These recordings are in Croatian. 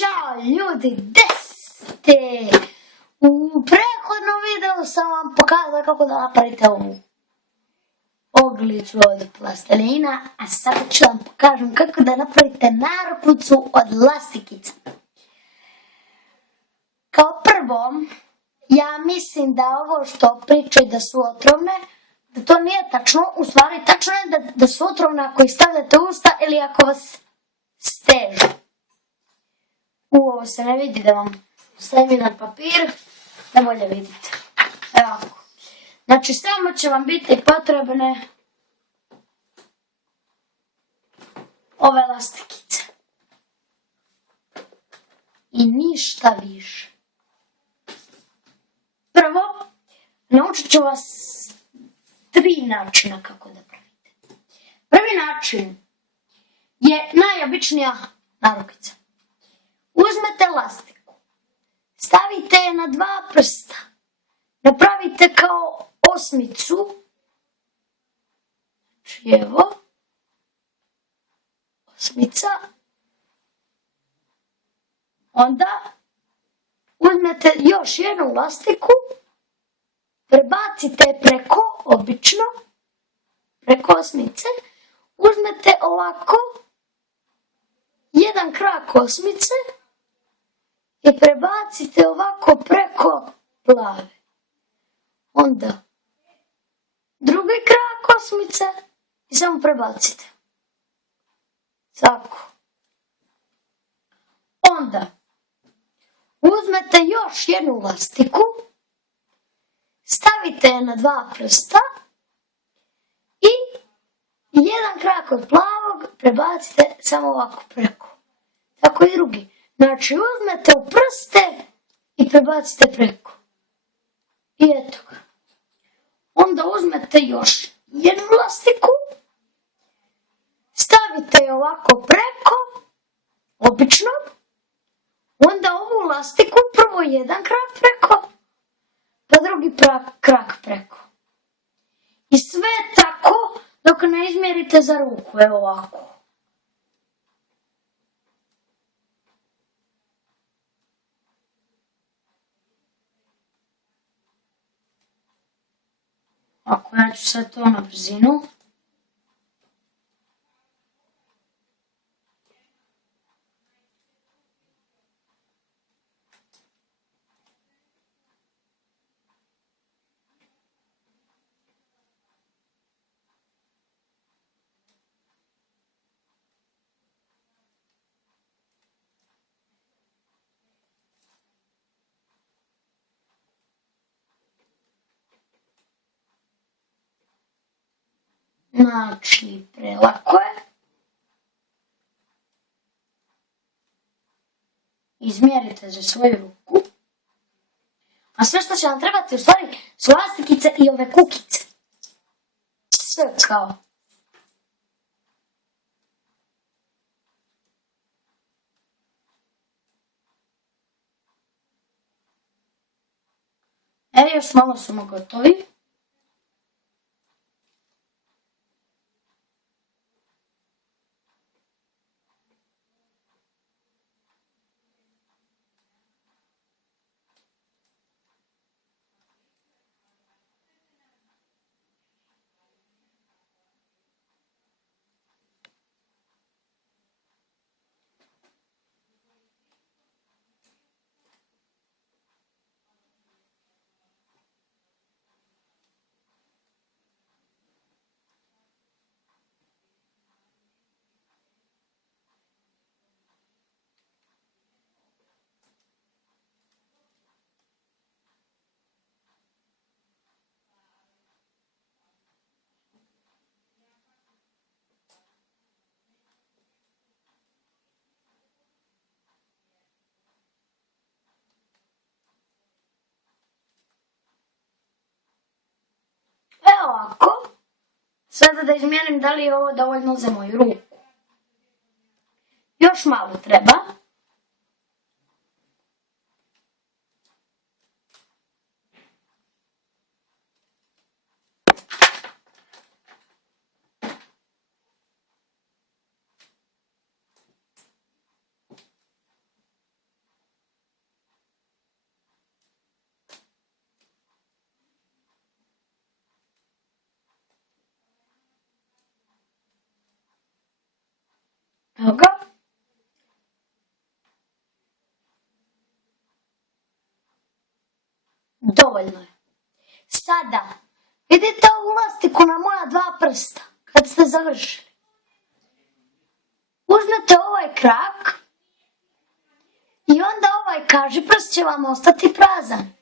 Ćao ljudi, gde ste? U prethodnom videu sam vam pokazala kako da napravite ovu oglicu od plastelina, a sada ću vam pokažem kako da napravite narukvicu od lastikica. Kao prvo, ja mislim da ovo što pričaju da su otrovne, da to nije tačno, u stvari tačno je da su otrovne ako ih stavljate u usta ili ako vas stežu. Ovo se ne vidi, da vam stavim jedan papir, da bolje vidite. Evo ovako. Znači samo će vam biti potrebne ove lastikice. I ništa više. Prvo, naučit ću vas 3 načina kako da pravite. Prvi način je najobičnija narukvica. Uzmete lastiku, stavite je na 2 prsta, napravite kao osmicu, znači evo, osmica, onda uzmete još jednu lastiku, prebacite preko, obično, preko osmice, uzmete ovako, jedan krak osmice i prebacite ovako preko plave. Onda drugi krak osmice i samo prebacite. Tako. Onda uzmete još jednu lastiku, stavite je na 2 prsta i jedan krak od plavog prebacite samo ovako preko. Tako i drugi. Znači uzmete u prste i prebacite preko. I eto ga. Onda uzmete još jednu lastiku, stavite je ovako preko, obično, onda ovu lastiku prvo jedan krak preko, pa drugi krak preko. I sve tako dok ne izmjerite za ruku, evo ovako. Ako ja ću sad to na brzinu. Znači, prelako je. Izmjerite za svoju ruku. A sve što će vam trebati u stvari su lastikice i ove kukice. Sve kao. Evo još malo smo gotovi. Evo ovako. Sada da izmjerim da li je ovo dovoljno za moju ruku. Još malo treba. Evo ga. Dovoljno je. Sada, vidite ovu lastiku na moja dva prsta, kad ste završili. Uzmete ovaj krak i onda ovaj kažiprst će vam ostati prazan.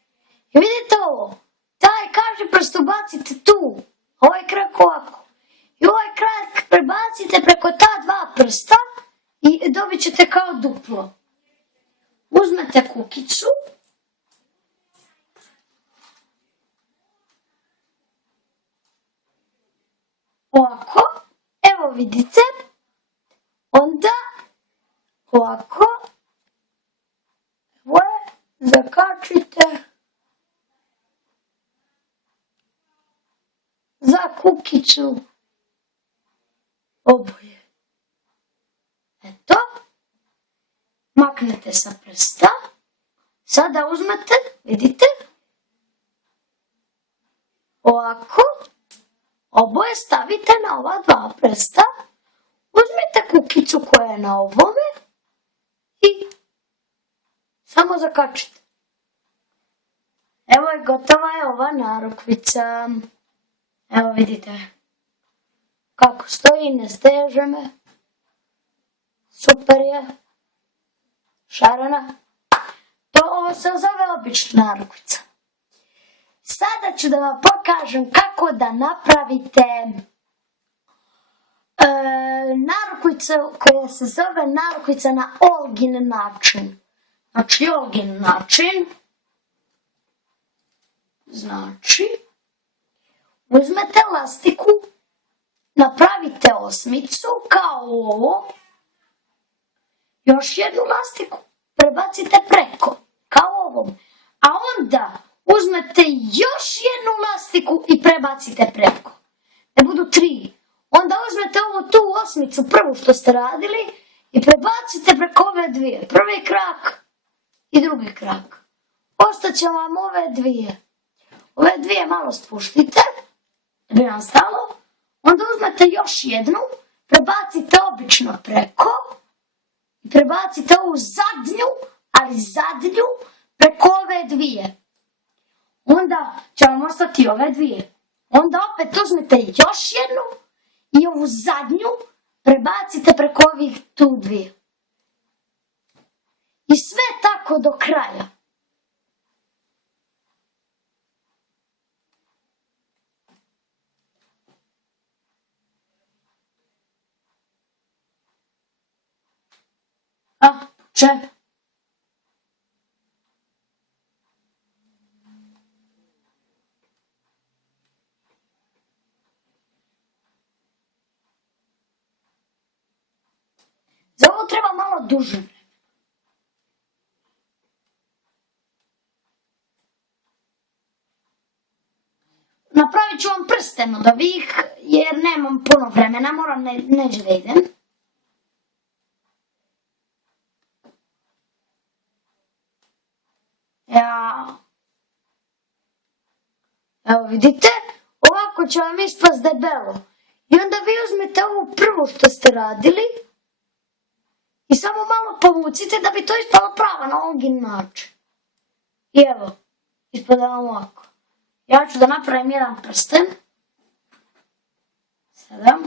I vidite ovo, taj kažiprst ubacite tu, ovaj krak ovako. I ovaj krak prebacite preko ta dva prsta i dobit ćete kao duplo. Uzmete kukicu. Ovako, evo vidite, onda ovako, evo je, zakačite za kukicu oboje. Eto, maknete sa prsta, sada uzmete, vidite, ovako, oboje stavite na ova dva prsta, uzmite kukicu koja je na ovome i samo zakačite. Evo je gotova je ova narukvica. Evo vidite kako stoji, ne steže me. Super je. Šarena. Ovo se zove obična narukvica. Sada ću da vam pokažem kako da napravite narukvicu koja se zove narukvica na Olgin način. Znači Olgin način. Znači, uzmete lastiku, napravite osmicu kao ovo, još jednu lastiku prebacite preko, kao ovom, a onda uzmete još jednu lastiku i prebacite preko, ne budu tri. Onda uzmete ovu tu osmicu, prvu što ste radili, i prebacite preko ove dvije, prvi krak i drugi krak. Ostaće vam ove dvije. Ove dvije malo spuštite, da bi vam stalo, onda uzmete još jednu, prebacite obično preko, i prebacite ovu zadnju, ali zadnju, preko ove dvije. Onda će vam ostati ove dvije. Onda opet uzmete još jednu i ovu zadnju prebacite preko ovih tu dvije. I sve tako do kraja. Če? Za ovo treba malo duže vremena. Napravit ću vam prsten od ovih, jer nemam puno vremena, moram neđe da idem. Evo vidite, ovako će vam ispast debelo. I onda vi uzmete ovu prvu što ste radili i samo malo povucite da bi to ispalo pravo na Olgin način. I evo, ispada vam ovako. Ja ću da napravim jedan prsten. Sada.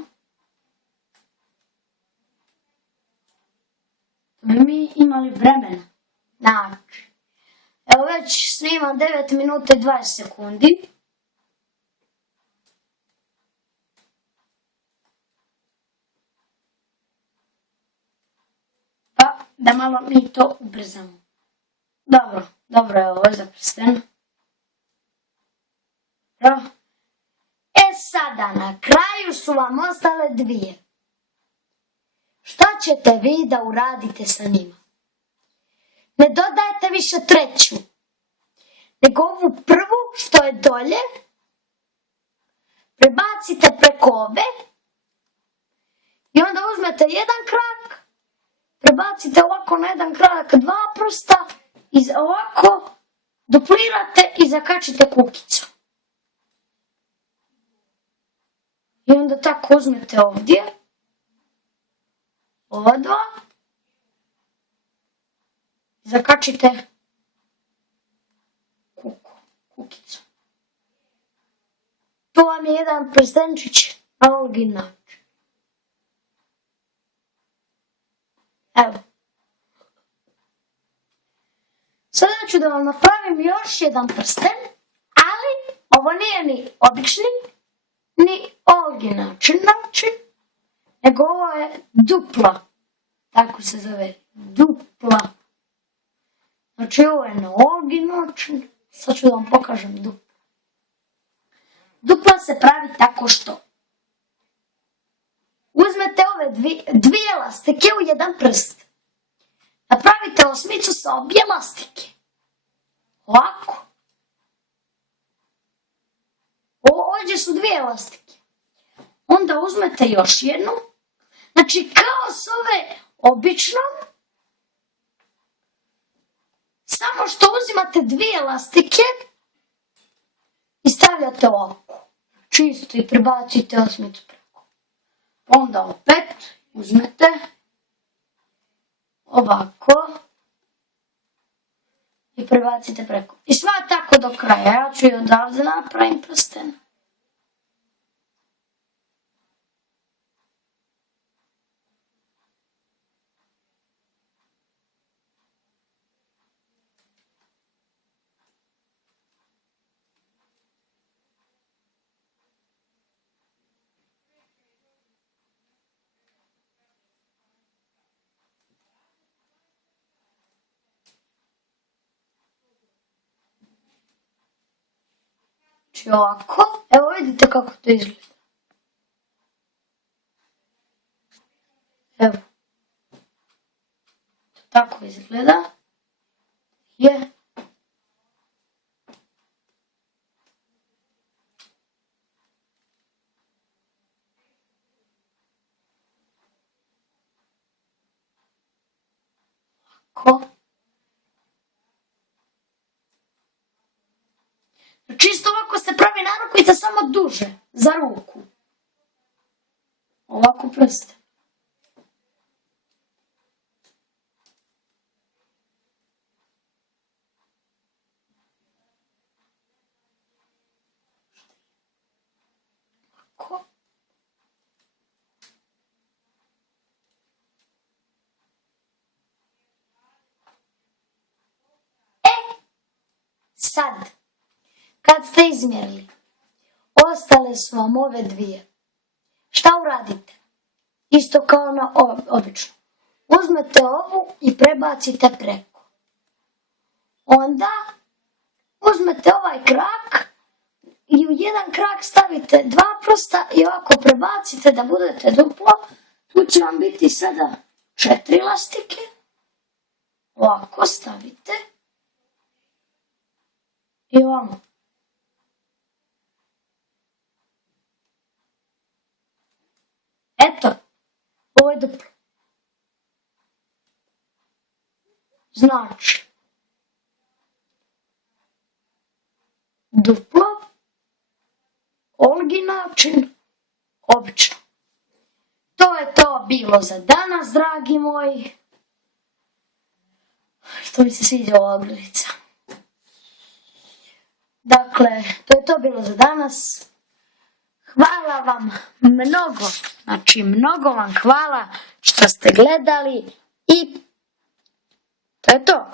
Da bi mi imali vremena. Znači. Evo već snimam 9 minuta i 20 sekundi. Pa da malo mi to ubrzamo. Dobro je ovo za prsten. Sada na kraju su vam ostale dvije. Šta ćete vi da uradite sa njima? Ne dodajete više treću, nego ovu prvu što je dolje, prebacite preko ove i onda uzmete jedan krak, prebacite ovako na jedan krak dva prsta i ovako duplirate i zakačite kukicu. I onda tako uzmete ovdje ova dva, zakačite kukicu. To vam je jedan prstenčić na Olgin način. Evo. Sada ću da vam napravim još jedan prsten, ali ovo nije ni obični, ni Olgin način, nego ovo je dupla. Tako se zove, dupla. Znači ovo je na Olgin način, sad ću da vam pokažem dupla. Dupla se pravi tako što uzmete ove dvije elastike u jedan prst. Napravite osmicu sa obje elastike. Ovako. Ovdje su dvije elastike. Onda uzmete još jednu. Znači kao s ove običnom, samo što uzimate dvije elastike i stavljate ovako. Čisto i prebacite osmicu preko. Onda opet uzmete ovako i prebacite preko. I sva tako do kraja. Ja ću i odavde napravim prsten. Znači ovako, evo vidite kako to izgleda. Evo. To tako izgleda. Je. Ovako. Čisto ovako se pravi narukvica, samo duže, za ruku. Ovako prste. Ovako. Sad. Kad ste izmjerili, ostale su vam ove dvije. Šta uradite? Isto kao na obično. Uzmete ovu i prebacite preko. Onda uzmete ovaj krak i u jedan krak stavite dva prsta i ovako prebacite da budete duplo. Tu će vam biti sada 4 elastike. Ovako stavite. I ovamo. Eto, ovo je duplo. Znači, duplo, Olgin način, obično. To je to bilo za danas, dragi moji. Što mi se sviđa ova ogrlica. Dakle, to je to bilo za danas. Hvala vam mnogo, znači mnogo vam hvala što ste gledali i to je to.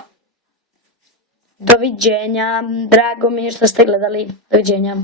Doviđenja, drago mi je što ste gledali, doviđenja.